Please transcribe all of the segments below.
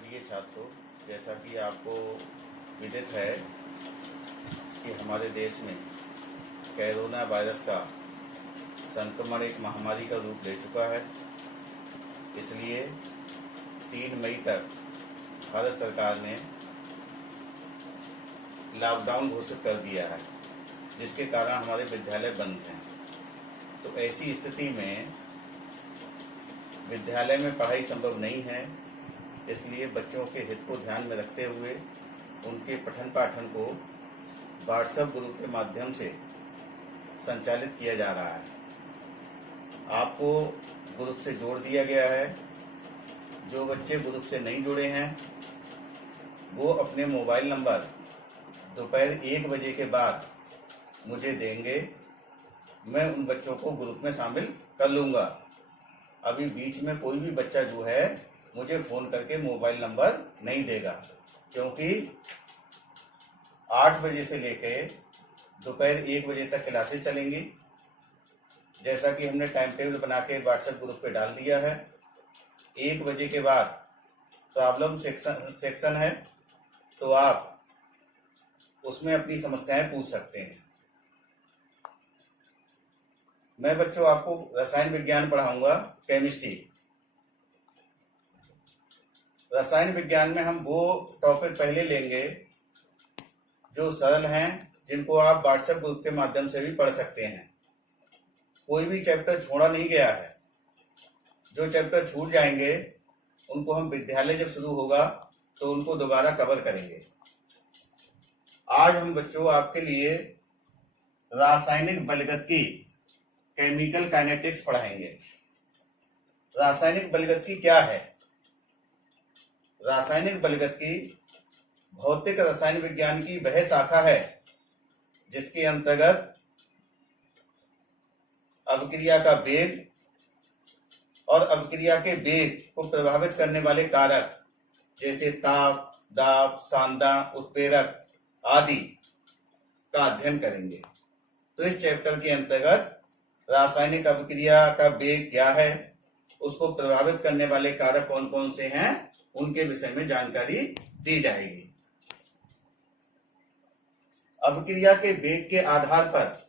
प्रिय छात्रों, जैसा कि आपको विदित है कि हमारे देश में कोरोना वायरस का संक्रमण एक महामारी का रूप ले चुका है। इसलिए 3 मई तक भारत सरकार ने लॉकडाउन घोषित कर दिया है, जिसके कारण हमारे विद्यालय बंद हैं। तो ऐसी स्थिति में विद्यालय में पढ़ाई संभव नहीं है। इसलिए बच्चों के हित को ध्यान में रखते हुए उनके पठन पाठन को व्हाट्सएप ग्रुप के माध्यम से संचालित किया जा रहा है। आपको ग्रुप से जोड़ दिया गया है। जो बच्चे ग्रुप से नहीं जुड़े हैं वो अपने मोबाइल नंबर दोपहर 1 बजे के बाद मुझे देंगे। मैं उन बच्चों को ग्रुप में शामिल कर लूँगा। अभी बीच में कोई भी बच्चा जो है मुझे फ़ोन करके मोबाइल नंबर नहीं देगा, क्योंकि 8 बजे से लेके दोपहर 1 बजे तक क्लासेस चलेंगी। जैसा कि हमने टाइम टेबल बना के व्हाट्सएप ग्रुप पे डाल दिया है। 1 बजे के बाद प्रॉब्लम सेक्शन है, तो आप उसमें अपनी समस्याएं पूछ सकते हैं। मैं बच्चों आपको रसायन विज्ञान पढ़ाऊंगा, केमिस्ट्री। रसायन विज्ञान में हम वो टॉपिक पहले लेंगे जो सरल हैं, जिनको आप व्हाट्सएप ग्रुप के माध्यम से भी पढ़ सकते हैं। कोई भी चैप्टर छोड़ा नहीं गया है। जो चैप्टर छूट जाएंगे उनको हम विद्यालय जब शुरू होगा तो उनको दोबारा कवर करेंगे। आज हम बच्चों आपके लिए रासायनिक बलगतिकी, केमिकल काइनेटिक्स पढ़ाएंगे। रासायनिक बलगतिकी क्या है? रासायनिक बलगतिकी भौतिक रसायन विज्ञान की वह शाखा है जिसके अंतर्गत अभिक्रिया का वेग और अभिक्रिया के वेग को प्रभावित करने वाले कारक जैसे ताप, दाब, सांद्रता, उत्प्रेरक आदि का अध्ययन करेंगे। तो इस चैप्टर के अंतर्गत रासायनिक अभिक्रिया का वेग क्या है, उसको प्रभावित करने वाले कारक कौन कौन से हैं, उनके विषय में जानकारी दी जाएगी। अभिक्रिया के वेग के आधार पर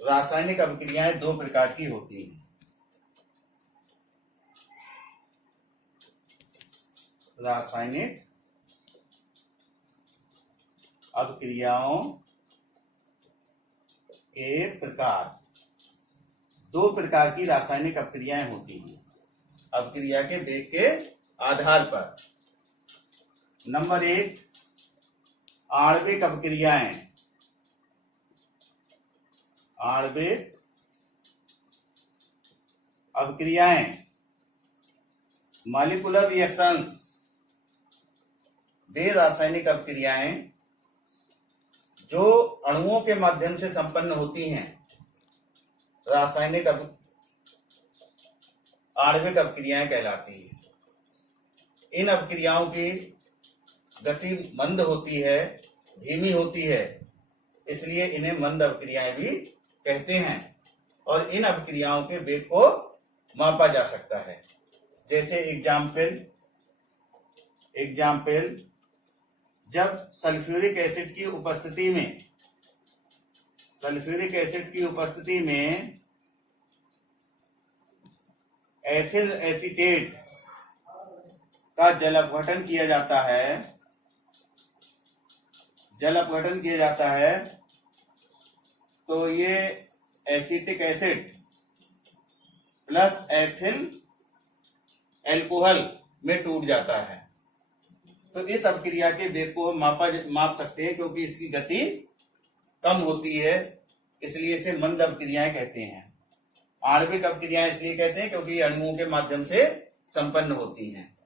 रासायनिक अभिक्रियाएं 2 प्रकार की होती हैं। रासायनिक अभिक्रियाओं के प्रकार, 2 प्रकार की रासायनिक अभिक्रियाएं होती हैं अभिक्रिया के वेग के आधार पर। नंबर 1, आणविक अभिक्रियाएं। आणविक अभिक्रियाएं, मॉलिक्यूलर रिएक्शंस, वे रासायनिक अभिक्रियाएं जो अणुओं के माध्यम से संपन्न होती हैं। रासायनिक आणविक अभिक्रियाएं कहलाती है। इन अभिक्रियाओं की गति मंद होती है, धीमी होती है, इसलिए इन्हें मंद अभिक्रियाएं भी कहते हैं। और इन अभिक्रियाओं के वेग को मापा जा सकता है। जैसे एग्जाम्पल, जब सल्फ्यूरिक एसिड की उपस्थिति में एथिल एसीटेट का जल अपघटन किया जाता है, तो ये acetic acid plus ethyl alcohol में टूट जाता है। तो इस अभिक्रिया के वेग को हम माप सकते हैं, क्योंकि इसकी गति कम होती है, इसलिए इसे मंद अभिक्रियाएं कहते हैं। आणविक अभिक्रियाएं इसलिए कहते हैं क्योंकि अणुओं के माध्यम से संपन्न होती हैं।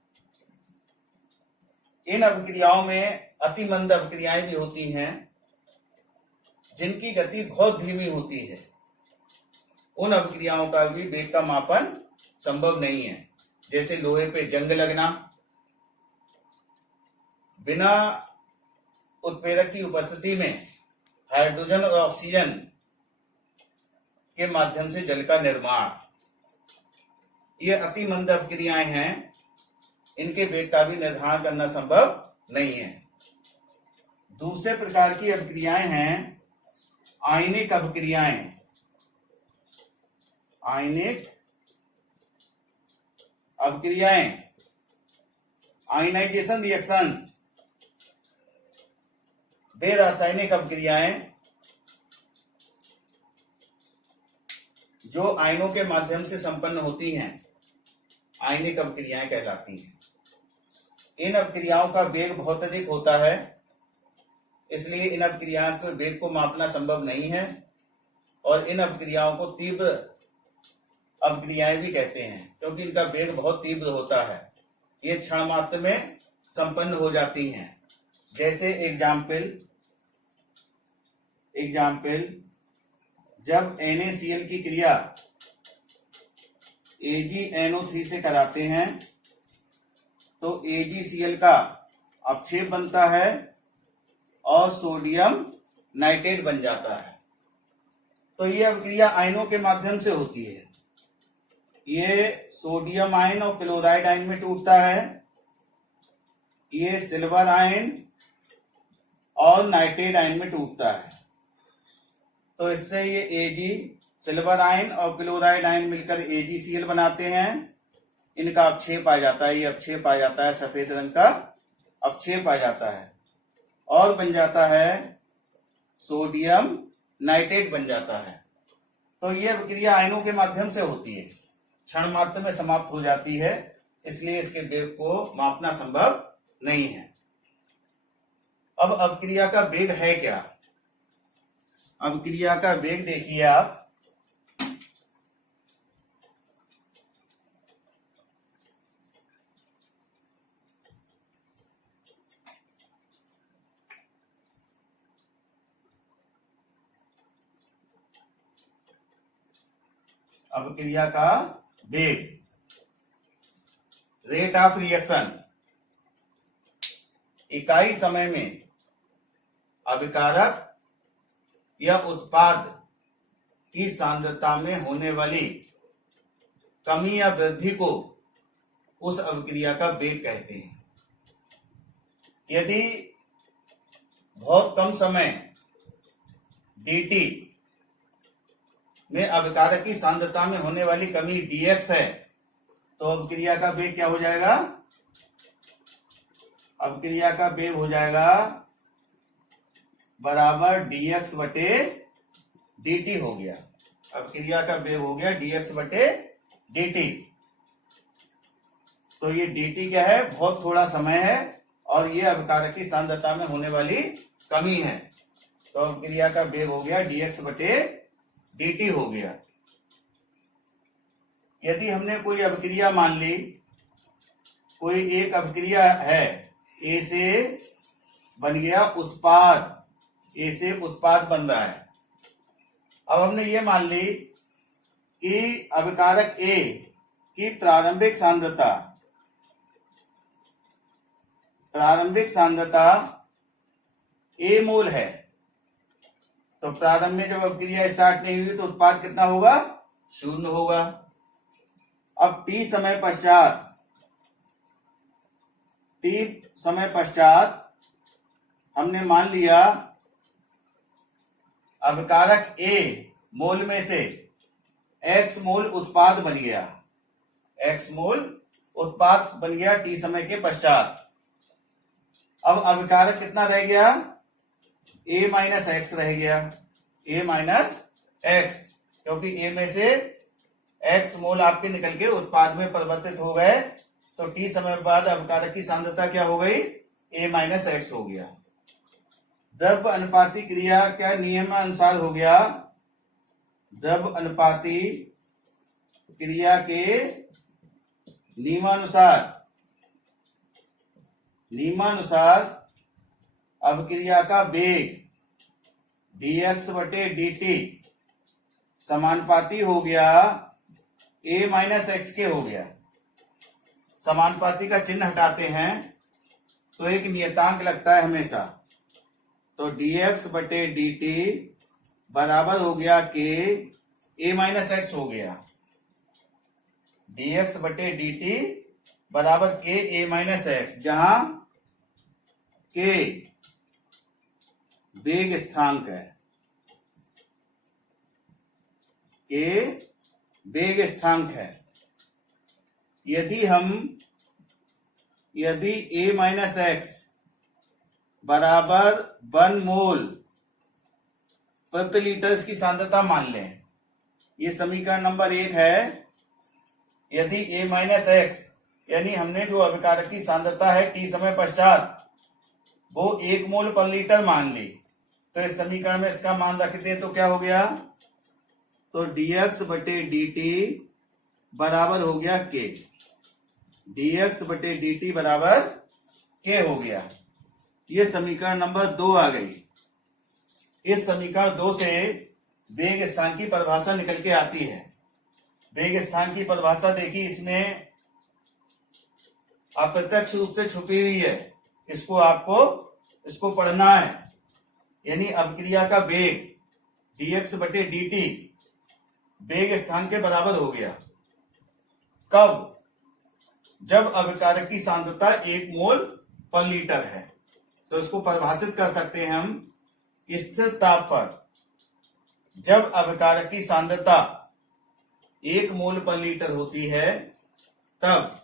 इन अभिक्रियाओं में अति मंद अभिक्रियाएं भी होती हैं, जिनकी गति बहुत धीमी होती है। उन अभिक्रियाओं का भी वेग का मापन संभव नहीं है। जैसे लोहे पे जंग लगना, बिना उत्प्रेरक की उपस्थिति में हाइड्रोजन और ऑक्सीजन के माध्यम से जल का निर्माण, ये अति मंद अभिक्रियाएं हैं इनके वेग का भी निर्धारण करना संभव नहीं है। दूसरे प्रकार की अभिक्रियाएं हैं आयनिक अभिक्रियाएं। आयनिक अभिक्रियाएं, आयनाइजेशन रिएक्शंस, वे रासायनिक अभिक्रियाएं जो आयनों के माध्यम से संपन्न होती हैं, आयनिक अभिक्रियाएं कहलाती हैं। इन अभिक्रियाओं का वेग बहुत अधिक होता है, इसलिए इन अभिक्रियाओं के वेग को मापना संभव नहीं है और इन अभिक्रियाओं को तीव्र अभिक्रियाएं भी कहते हैं, क्योंकि इनका वेग बहुत तीव्र होता है। ये क्षण मात्र में संपन्न हो जाती हैं। जैसे एग्जाम्पल, जब NaCl की क्रिया AgNO3 से कराते हैं तो AgCl का अपक्षेप बनता है और सोडियम नाइट्रेट बन जाता है। तो ये अभिक्रिया आयनों के माध्यम से होती है। ये सोडियम आयन और क्लोराइड आयन में टूटता है, ये सिल्वर आयन और नाइट्रेट आयन में टूटता है। तो इससे ये Ag, सिल्वर आयन और क्लोराइड आयन मिलकर AgCl बनाते हैं। इनका अपक्षेप आ जाता है, ये अपक्षेप आ जाता है, सफेद रंग का अपक्षेप आ जाता है और बन जाता है सोडियम नाइट्रेट बन जाता है। तो ये अभिक्रिया आयनों के माध्यम से होती है, क्षण मात्र में समाप्त हो जाती है, इसलिए इसके वेग को मापना संभव नहीं है। अब अभिक्रिया का वेग है क्या? अभिक्रिया का वेग देखिए आप, अभिक्रिया का वेग, रेट ऑफ रिएक्शन, इकाई समय में अभिकारक या उत्पाद की सांद्रता में होने वाली कमी या वृद्धि को उस अभिक्रिया का वेग कहते हैं। यदि बहुत कम समय dt में अभिकारक की सांद्रता में होने वाली कमी dx है तो अभिक्रिया का वेग क्या हो जाएगा? अभिक्रिया का वेग हो जाएगा बराबर dx बटे dt हो गया। अभिक्रिया का वेग हो गया dx बटे dt। तो ये dt क्या है? बहुत थोड़ा समय है और ये अभिकारक की सांद्रता में होने वाली कमी है। तो अभिक्रिया का वेग हो गया dx बटे dt हो गया। यदि हमने कोई अभिक्रिया मान ली, कोई एक अभिक्रिया है, A से बन गया उत्पाद, A से उत्पाद बन रहा है। अब हमने ये मान ली कि अभिकारक A की प्रारंभिक सांद्रता A मोल है। तो प्रारंभ में जब अभिक्रिया स्टार्ट नहीं हुई तो उत्पाद कितना होगा? 0 होगा। अब T समय पश्चात हमने मान लिया अभिकारक A मोल में से X मोल उत्पाद बन गया, X मोल उत्पाद बन गया T समय के पश्चात। अब अभिकारक कितना रह गया? A माइनस एक्स रह गया, A माइनस एक्स, क्योंकि A में से X मोल आपके निकल के उत्पाद में परिवर्तित हो गए। तो T समय बाद अभिकारक की सांद्रता क्या हो गई? A माइनस एक्स हो गया। द्रव्य अनुपाती क्रिया क्या नियमानुसार हो गया? द्रव्य अनुपाती क्रिया के नियमानुसार अभिक्रिया का वेग dx बटे dt समानुपाती हो गया A माइनस एक्स के हो गया। समानुपाती का चिन्ह हटाते हैं तो एक नियतांक लगता है हमेशा। तो dx बटे dt बराबर हो गया के A माइनस एक्स हो गया। dx बटे dt बराबर के ए माइनस एक्स, जहां के वेग स्थांक है, के वेग स्थांक है। यदि ए माइनस एक्स बराबर 1 मोल प्रति लीटर की सांद्रता मान लें, ये समीकरण नंबर 1 है। यदि ए माइनस एक्स यानी हमने जो अभिकारक की सांद्रता है टी समय पश्चात वो 1 मोल पर लीटर मान ली, तो इस समीकरण में इसका मान रख दे तो क्या हो गया, तो dx बटे dt बराबर हो गया k, dx बटे dt बराबर k हो गया। ये समीकरण नंबर 2 आ गई। इस समीकरण 2 से वेग स्थान की परिभाषा निकल के आती है। वेग स्थान की परिभाषा देखी, इसमें अप्रत्यक्ष रूप से छुपी हुई है, इसको पढ़ना है। यानी अभिक्रिया का वेग dx बटे dt वेग स्थान के बराबर हो गया। कब? जब अभिकारक की सांद्रता 1 मोल पर लीटर है। तो इसको परिभाषित कर सकते हैं हम, स्थिर ताप पर जब अभिकारक की सांद्रता 1 मोल पर लीटर होती है, तब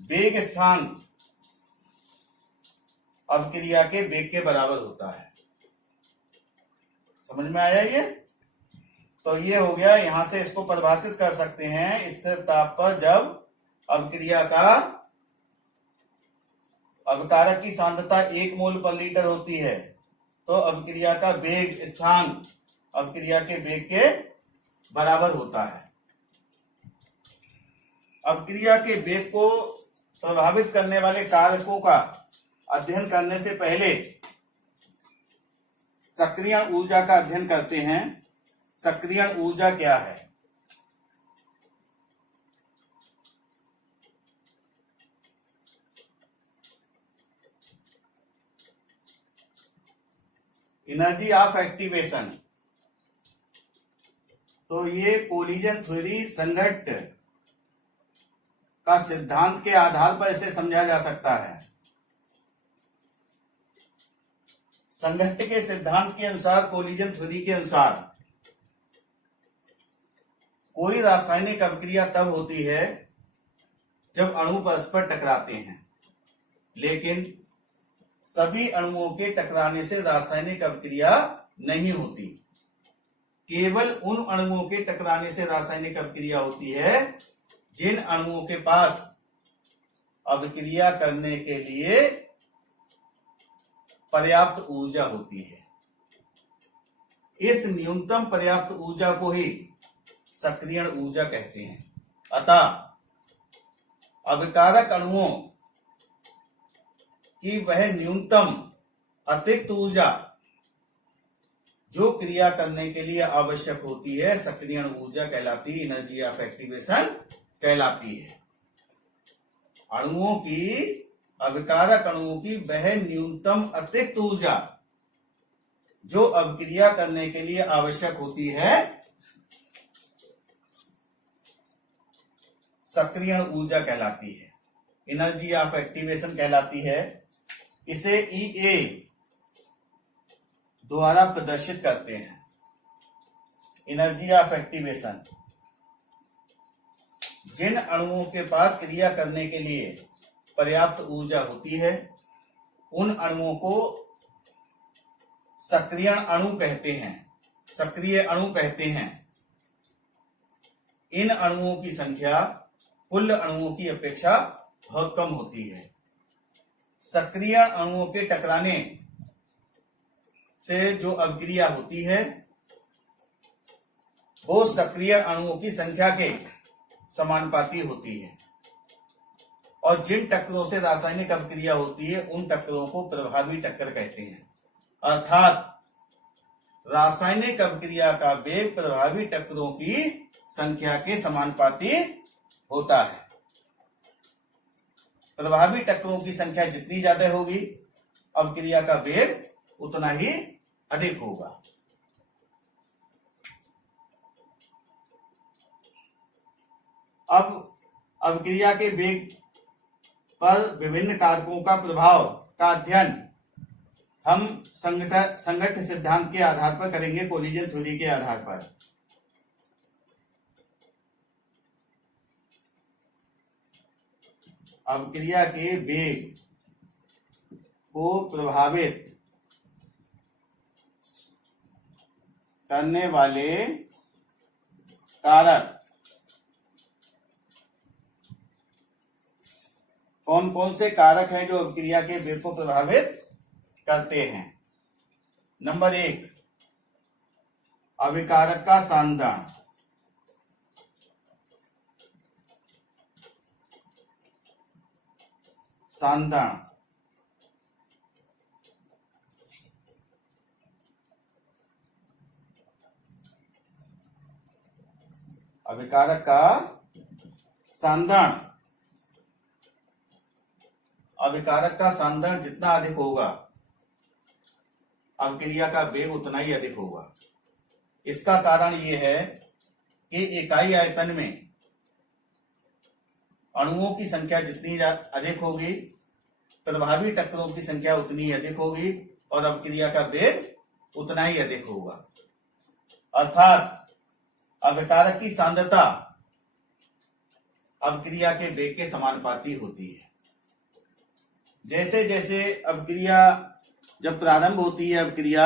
वेग स्थान अभिक्रिया के वेग के बराबर होता है। समझ में आया ये? तो ये हो गया। यहां से इसको परिभाषित कर सकते हैं, स्थिर ताप पर जब अभिक्रिया का अभिकारक की सांद्रता 1 मोल पर लीटर होती है, तो अभिक्रिया का वेग स्थान अभिक्रिया के वेग के बराबर होता है। अभिक्रिया के वेग को प्रभावित करने वाले कारकों का अध्ययन करने से पहले सक्रियण ऊर्जा का अध्ययन करते हैं। सक्रियण ऊर्जा क्या है? Energy of activation. तो ये कोलिजन थ्योरी संघट्ट का सिद्धांत के आधार पर इसे समझा जा सकता है। संघट्ट के सिद्धांत के अनुसार, कोलिजन थ्योरी के अनुसार, कोई रासायनिक अभिक्रिया तब होती है जब अणु परस्पर टकराते हैं, लेकिन सभी अणुओं के टकराने से रासायनिक अभिक्रिया नहीं होती। केवल उन अणुओं के टकराने से रासायनिक अभिक्रिया होती है जिन अणुओं के पास अभिक्रिया करने के लिए पर्याप्त ऊर्जा होती है। इस न्यूनतम पर्याप्त ऊर्जा को ही सक्रियण ऊर्जा कहते हैं। अतः अभिकारक अणुओं की वह न्यूनतम अतिरिक्त ऊर्जा जो क्रिया करने के लिए आवश्यक होती है, सक्रियण ऊर्जा कहलाती है, एनर्जी ऑफ एक्टिवेशन कहलाती है। अणुओं की, अभिकारक अणुओं की वह न्यूनतम अतिरिक्त ऊर्जा जो अभिक्रिया करने के लिए आवश्यक होती है, सक्रियण ऊर्जा कहलाती है, एनर्जी ऑफ एक्टिवेशन कहलाती है। इसे ईए द्वारा प्रदर्शित करते हैं। एनर्जी ऑफ एक्टिवेशन, जिन अणुओं के पास क्रिया करने के लिए पर्याप्त ऊर्जा होती है, उन अणुओं को सक्रियण अणु कहते हैं, सक्रिय अणु कहते हैं। इन अणुओं की संख्या कुल अणुओं की अपेक्षा बहुत कम होती है। सक्रिय अणुओं के टकराने से जो अभिक्रिया होती है, वो सक्रिय अणुओं की संख्या के समानुपाती होती है। और जिन टक्करों से रासायनिक अभिक्रिया होती है, उन टक्करों को प्रभावी टक्कर कहते हैं। अर्थात रासायनिक अभिक्रिया का वेग प्रभावी टक्करों की संख्या के समानुपाती होता है। प्रभावी टक्करों की संख्या जितनी ज्यादा होगी, अभिक्रिया का वेग उतना ही अधिक होगा। अब अभिक्रिया के वेग पर विभिन्न कारकों का प्रभाव का अध्ययन हम संगत सिद्धांत के आधार पर करेंगे, कोलिजन थ्योरी के आधार पर। अभिक्रिया के वेग को प्रभावित करने वाले कारक कौन कौन से कारक हैं जो अभिक्रिया के वेग को प्रभावित करते हैं। नंबर 1, अभिकारक का सांद्रण। सांद्रण अभिकारक का सांद्रण। अभिकारक का सांद्रण जितना अधिक होगा, अभिक्रिया का वेग उतना ही अधिक होगा। इसका कारण यह है कि इकाई आयतन में अणुओं की संख्या जितनी अधिक होगी, प्रभावी टक्करों की संख्या उतनी ही अधिक होगी और अभिक्रिया का वेग उतना ही अधिक होगा। अर्थात अभिकारक की सांद्रता अभिक्रिया के वेग के समानुपाती होती है। जैसे जैसे अभिक्रिया जब प्रारंभ होती है अभिक्रिया,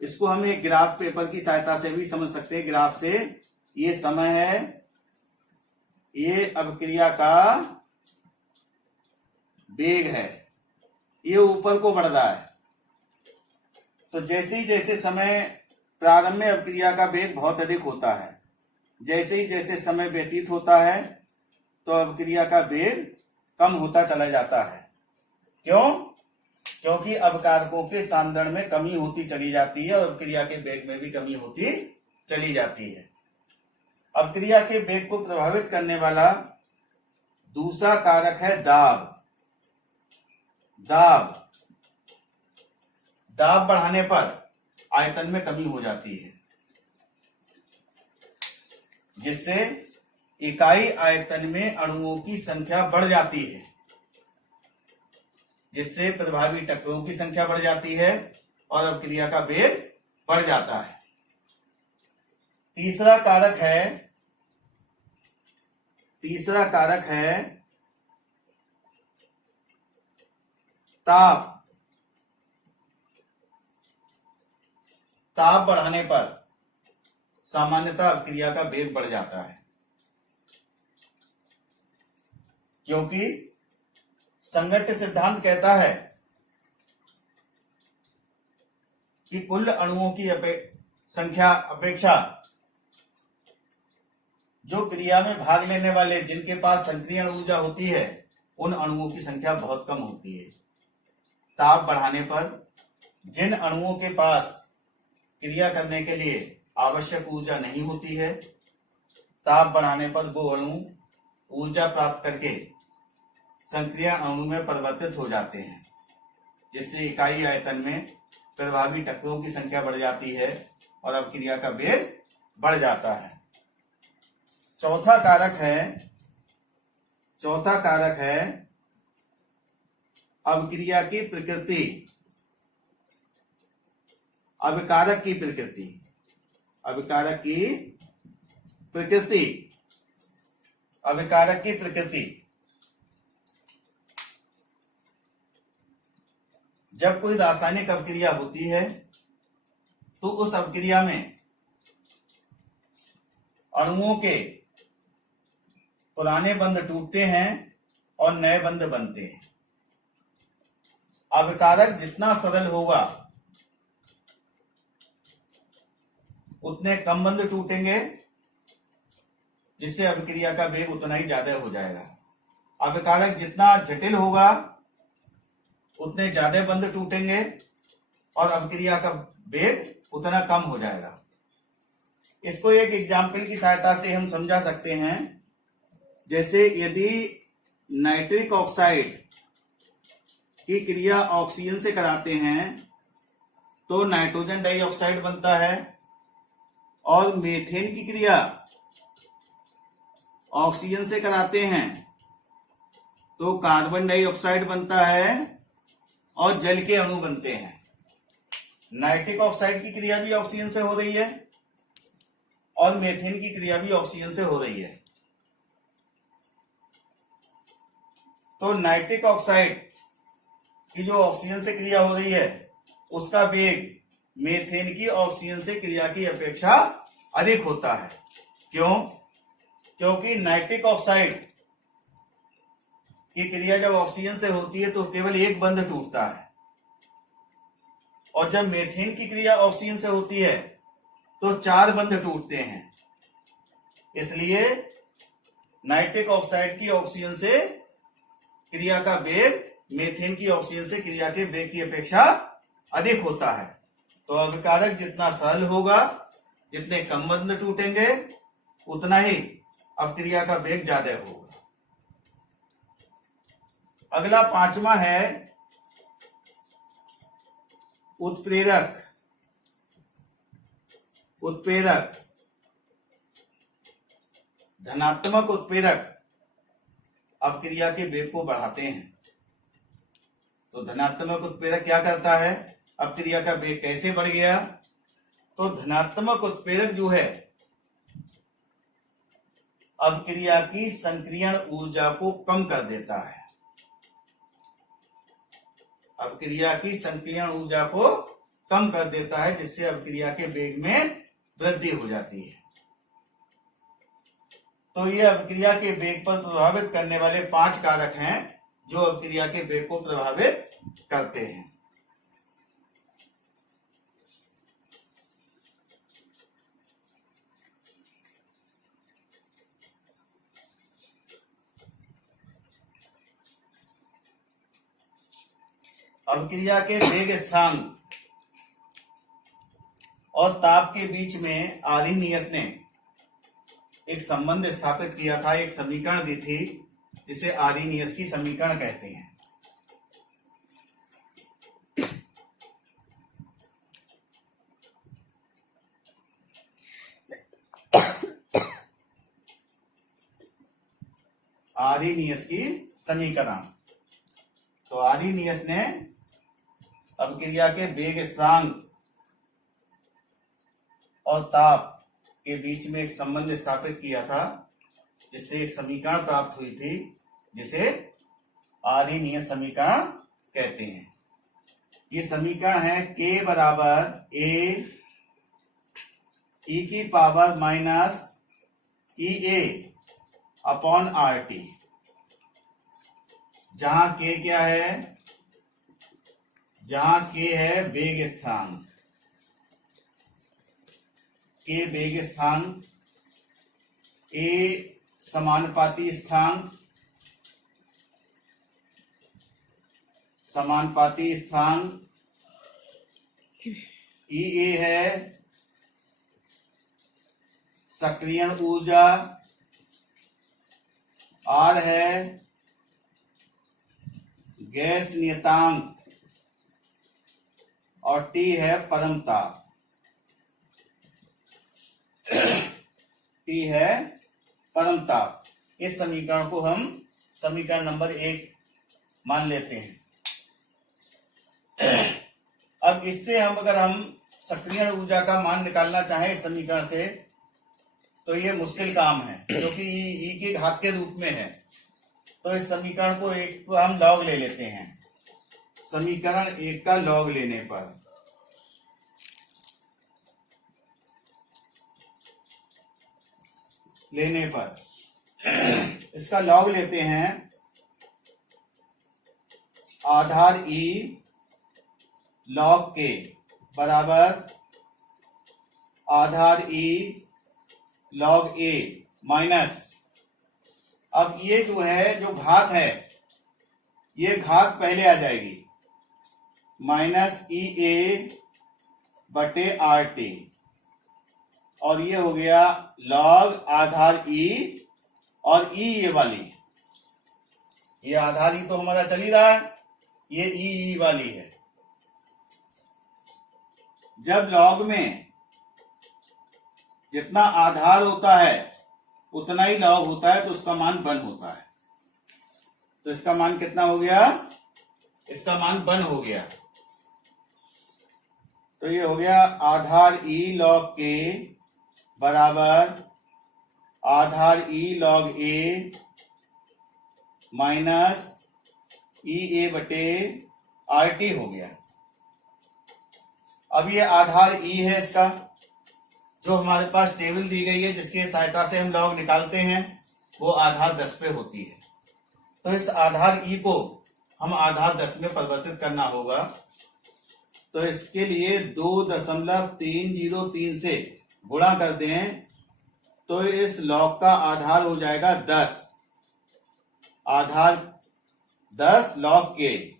इसको हम एक ग्राफ पेपर की सहायता से भी समझ सकते हैं। ग्राफ से ये समय है, ये अभिक्रिया का वेग है, ये ऊपर को बढ़ रहा है। तो जैसे ही जैसे समय प्रारंभ में अभिक्रिया का वेग बहुत अधिक होता है, जैसे ही जैसे समय व्यतीत होता है तो अभिक्रिया का वेग कम होता चला जाता है। क्यों? क्योंकि अभिकारकों के सांद्रण में कमी होती चली जाती है और अभिक्रिया के वेग में भी कमी होती चली जाती है। अभिक्रिया के वेग को प्रभावित करने वाला दूसरा कारक है दाब। दाब दाब बढ़ाने पर आयतन में कमी हो जाती है, जिससे इकाई आयतन में अणुओं की संख्या बढ़ जाती है, जिससे प्रभावी टक्करों की संख्या बढ़ जाती है और अभिक्रिया का वेग बढ़ जाता है। तीसरा कारक है ताप। ताप बढ़ाने पर सामान्यतः अभिक्रिया का वेग बढ़ जाता है, क्योंकि संगत सिद्धांत कहता है कि कुल अणुओं की संख्या अपेक्षा जो क्रिया में भाग लेने वाले, जिनके पास सक्रियण ऊर्जा होती है, उन अणुओं की संख्या बहुत कम होती है। ताप बढ़ाने पर जिन अणुओं के पास क्रिया करने के लिए आवश्यक ऊर्जा नहीं होती है, ताप बढ़ाने पर वो अणु ऊर्जा प्राप्त करके सक्रिय अणु में परिवर्तित हो जाते हैं, जिससे इकाई आयतन में प्रभावी टक्करों की संख्या बढ़ जाती है और अभिक्रिया का वेग बढ़ जाता है। चौथा कारक है अभिक्रिया की प्रकृति। अभिकारक की प्रकृति जब कोई रासायनिक अभिक्रिया होती है तो उस अभिक्रिया में अणुओं के पुराने बंध टूटते हैं और नए बंध बनते हैं। अभिकारक जितना सरल होगा उतने कम बंध टूटेंगे, जिससे अभिक्रिया का वेग उतना ही ज्यादा हो जाएगा। अभिकारक जितना जटिल होगा उतने ज्यादा बंध टूटेंगे और अभिक्रिया का वेग उतना कम हो जाएगा। इसको एक एग्जाम्पल की सहायता से हम समझा सकते हैं। जैसे यदि नाइट्रिक ऑक्साइड की क्रिया ऑक्सीजन से कराते हैं तो नाइट्रोजन डाइऑक्साइड बनता है, और मीथेन की क्रिया ऑक्सीजन से कराते हैं तो कार्बन डाइऑक्साइड बनता है और जल के अणु बनते हैं। नाइट्रिक ऑक्साइड की क्रिया भी ऑक्सीजन से हो रही है और मीथेन की क्रिया भी ऑक्सीजन से हो रही है। तो नाइट्रिक ऑक्साइड की जो ऑक्सीजन से क्रिया हो रही है उसका वेग मीथेन की ऑक्सीजन से क्रिया की अपेक्षा अधिक होता है। क्यों? क्योंकि नाइट्रिक ऑक्साइड की क्रिया जब ऑक्सीजन से होती है तो केवल एक बंध टूटता है, और जब मीथेन की क्रिया ऑक्सीजन से होती है तो 4 बंध टूटते हैं। इसलिए नाइट्रिक ऑक्साइड की ऑक्सीजन से क्रिया का वेग मीथेन की ऑक्सीजन से क्रिया के वेग की अपेक्षा अधिक होता है। तो अभिकारक जितना सरल होगा, जितने कम बंध टूटेंगे, उतना ही अपक्रिया का वेग ज्यादा होगा। अगला 5वां है उत्प्रेरक। उत्प्रेरक, धनात्मक उत्प्रेरक अपक्रिया के वेग को बढ़ाते हैं। तो धनात्मक उत्प्रेरक क्या करता है? अपक्रिया का वेग कैसे बढ़ गया? तो धनात्मक उत्प्रेरक जो है अपक्रिया की संक्रियण ऊर्जा को कम कर देता है। अपक्रिया की संक्रियण ऊर्जा को कम कर देता है, जिससे अपक्रिया के वेग में वृद्धि हो जाती है। तो ये अपक्रिया के वेग पर प्रभावित करने वाले 5 कारक हैं जो अपक्रिया के वेग को प्रभावित करते हैं। अपक्रिया के वेग स्थान और ताप के बीच में आर्हीनियस ने एक संबंध स्थापित किया था, एक समीकरण दी थी जिसे आर्हीनियस की समीकरण कहते हैं। आर्हीनियस की समीकरण। तो आर्हीनियस ने अपक्रिया के वेग स्थान और ताप के बीच में एक संबंध स्थापित किया था, जिससे एक समीकरण प्राप्त हुई थी जिसे आर्हीनियस समीकरण कहते हैं। ये समीकरण है k बराबर a e की power minus EA upon RT, जहां k क्या है? जहां k है वेग स्थान, के वेग स्थान, ए समानुपाती स्थान, समानुपाती स्थान, E है सक्रियण ऊर्जा, R है गैस नियतांक और T है परम ताप। T है परम ताप। इस समीकरण को हम समीकरण नंबर 1 मान लेते हैं। अब इससे अगर हम सक्रियण ऊर्जा का मान निकालना चाहें इस समीकरण से, तो ये मुश्किल काम है, क्योंकि E के घात के रूप में है। तो इस समीकरण को 1 को हम लॉग ले लेते हैं। समीकरण 1 का लॉग लेने पर इसका लॉग लेते हैं। आधार E लॉग K बराबर आधार E लॉग A माइनस, अब ये जो है, जो घात है, ये घात पहले आ जाएगी, माइनस EA बटे RT, और ये हो गया लॉग आधार E और E ये वाली, ये आधार E तो हमारा चल ही रहा है, ये E वाली है। जब लॉग में जितना आधार होता है उतना ही लॉग होता है तो उसका मान 1 होता है। तो इसका मान कितना हो गया? इसका मान 1 हो गया। तो ये हो गया आधार ई लॉग के बराबर आधार ई लॉग ए माइनस ई ए बटे आर टी हो गया। अब ये आधार ई है इसका, जो हमारे पास टेबल दी गई है जिसकी सहायता से हम लॉग निकालते हैं, वो आधार 10 पे होती है। तो इस आधार ई को हम आधार 10 में परिवर्तित करना होगा। तो इसके लिए 2.303 से गुणा कर दें तो इस लॉग का आधार हो जाएगा 10। आधार 10 लॉग के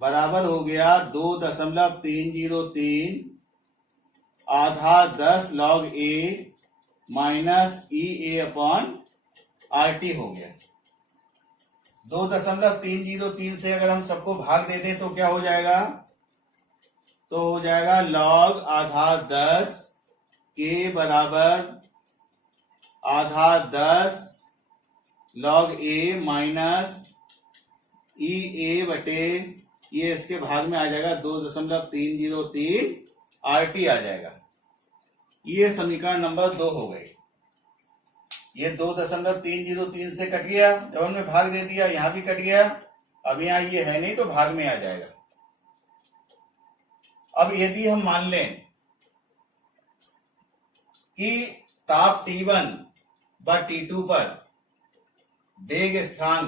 बराबर हो गया 2.303 आधार 10 log A minus E A upon R T हो गया। 2.303 से अगर हम सबको भाग दे दें तो क्या हो जाएगा? तो हो जाएगा लॉग आधार 10 के बराबर आधार 10 लॉग ए माइनस ई ए बटे ये इसके भाग में आ जाएगा 2.303 आर टी आ जाएगा। ये समीकरण नंबर 2 हो गई। ये 2.303 से कट गया, जब हमने भाग दे दिया यहां भी कट गया। अब यहां ये है नहीं तो भाग में आ जाएगा। अब यदि हम मान लें कि ताप T1 व T2 पर वेग स्थान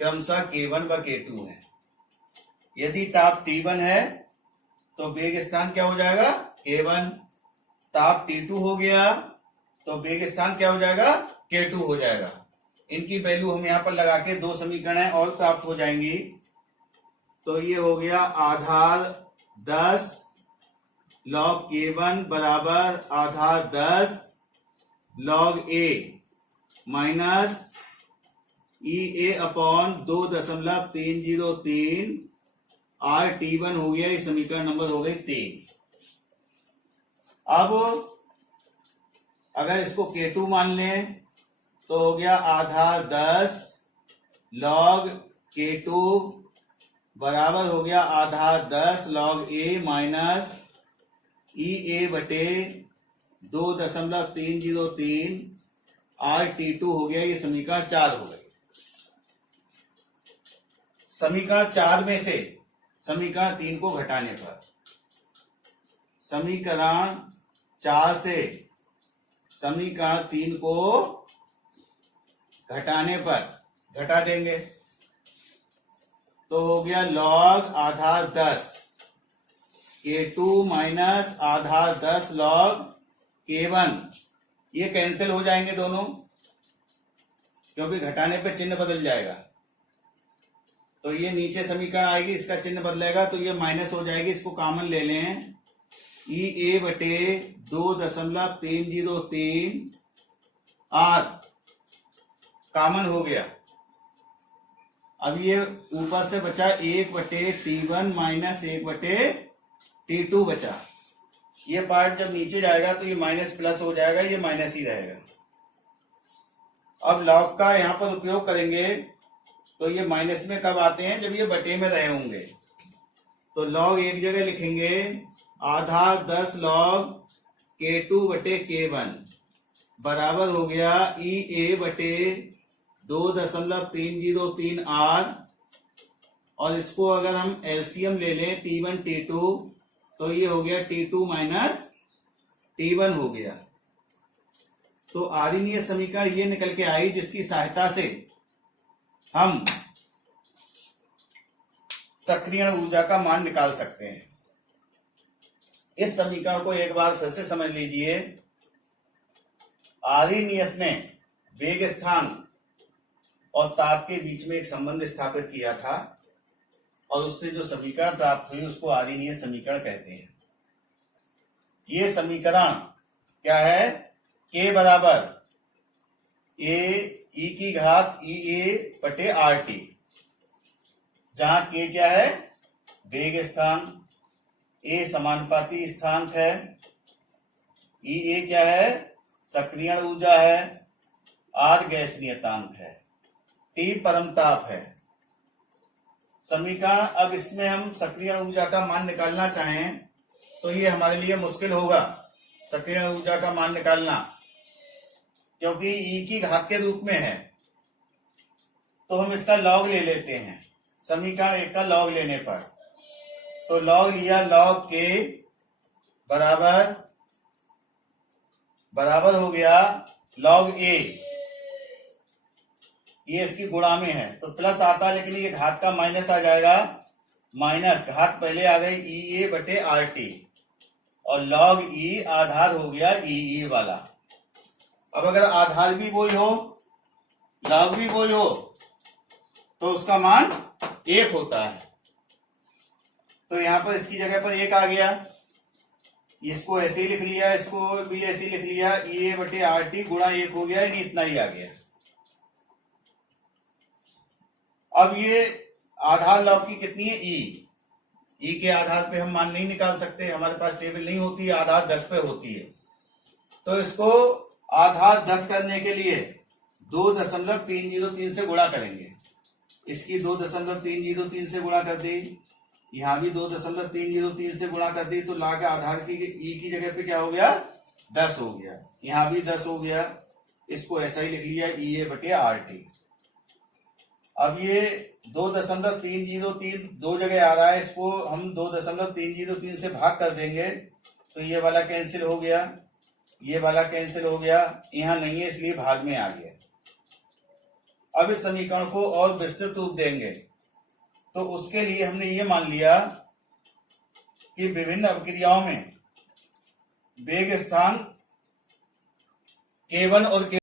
क्रमशः K1 व K2 है। यदि ताप T1 है तो वेग स्थान क्या हो जाएगा? K1। ताप T2 हो गया तो वेग स्थान क्या हो जाएगा? K2 हो जाएगा। इनकी वैल्यू हम यहां पर लगा के 2 समीकरण और प्राप्त हो जाएंगी। तो ये हो गया आधार 10 लॉग K1 बराबर आधार 10 log A minus E A upon 2.303 R T1 हो गया। ये समीकरण नंबर हो गई 3। अब अगर इसको K2 मान लें तो हो गया आधार 10 लॉग K2 बराबर हो गया आधार 10 लॉग A माइनस ई ए बटे 2.303 आर T2 हो गया। ये समीकरण 4 हो गई। समीकरण 4 में से समीकरण 3 को घटाने पर समीकरण 4 से समीकरण 3 को घटाने पर घटा देंगे तो हो गया लॉग आधार 10 K2 माइनस आधार 10 लॉग K1। ये कैंसिल हो जाएंगे दोनों, क्योंकि घटाने पे चिन्ह बदल जाएगा। तो ये नीचे समीकरण आएगी, इसका चिन्ह बदलेगा तो ये माइनस हो जाएगी। इसको कॉमन ले लें, ई ए बटे 2.303 आर कॉमन हो गया। अब ये ऊपर से बचा 1/T1 माइनस 1/T2 बचा। ये पार्ट जब नीचे जाएगा तो ये माइनस प्लस हो जाएगा, ये माइनस ही रहेगा। अब लॉग का यहां पर उपयोग करेंगे तो ये माइनस में कब आते हैं? जब ये बटे में रहे होंगे। तो लॉग एक जगह लिखेंगे आधार 10 लॉग K2 बटे K1 बराबर हो गया ई ए बटे 2.303 आर। और इसको अगर हम एलसीएम ले लें T1 T2 तो ये हो गया T2 माइनस T1 हो गया। तो आर्यनीय समीकरण ये निकल के आई जिसकी सहायता से हम सक्रिय ऊर्जा का मान निकाल सकते हैं। इस समीकरण को एक बार फिर से समझ लीजिए। आर्यनियस ने वेग स्थान और ताप के बीच में एक संबंध स्थापित किया था और उससे जो समीकरण प्राप्त हुई उसको आर्यनीय समीकरण कहते हैं। ये समीकरण क्या है? K बराबर A e की घात ई ए बटे आर टी, जहां K क्या है? वेग स्थान, A समानुपाती स्थानांक है, ई ए क्या है? सक्रियण ऊर्जा है, R गैस नियतांक है, T परमताप है। समीकरण, अब इसमें हम सक्रियण ऊर्जा का मान निकालना चाहें तो ये हमारे लिए मुश्किल होगा, सक्रियण ऊर्जा का मान निकालना, क्योंकि E की घात के रूप में है। तो हम इसका लॉग ले लेते हैं। समीकरण 1 का लॉग लेने पर, तो लॉग लिया, लॉग के बराबर हो गया लॉग ए, ये इसकी गुणा में है तो प्लस आता, लेकिन ये घात का माइनस आ जाएगा, माइनस घात पहले आ गई ई ए बटे आर टी, और लॉग ई आधार हो गया ई वाला। अब अगर आधार भी वही हो, लॉग भी वही हो, तो उसका मान 1 होता है। तो यहां पर इसकी जगह पर 1 आ गया, इसको ऐसे ही लिख लिया, इसको भी ऐसे ही लिख लिया, ई बटे आर टी गुणा 1 हो गया, यानी इतना ही आ गया। अब ये आधार लॉग की कितनी है, ई के आधार पे हम मान नहीं निकाल सकते, हमारे पास टेबल नहीं होती, आधार 10 पे होती है। तो इसको आधार 10 करने के लिए 2.303 से गुणा करेंगे। इसकी 2.303 से गुणा कर दी, यहां भी 2.303 से गुणा कर दी, तो ला के आधार की ई की जगह पे क्या हो गया, 10 हो गया, यहां भी 10 हो गया, इसको ऐसा ही लिख लिया ई ए बटे आर टी। अब ये 2.303 दो जगह आ रहा है, इसको हम 2.303 से भाग कर देंगे तो ये वाला कैंसिल हो गया, ये वाला कैंसिल हो गया, यहां नहीं है इसलिए भाग में आ गया। अब इस समीकरण को और विस्तृत रूप देंगे तो उसके लिए हमने ये मान लिया कि विभिन्न अभिक्रियाओं में वेग स्थान K1 और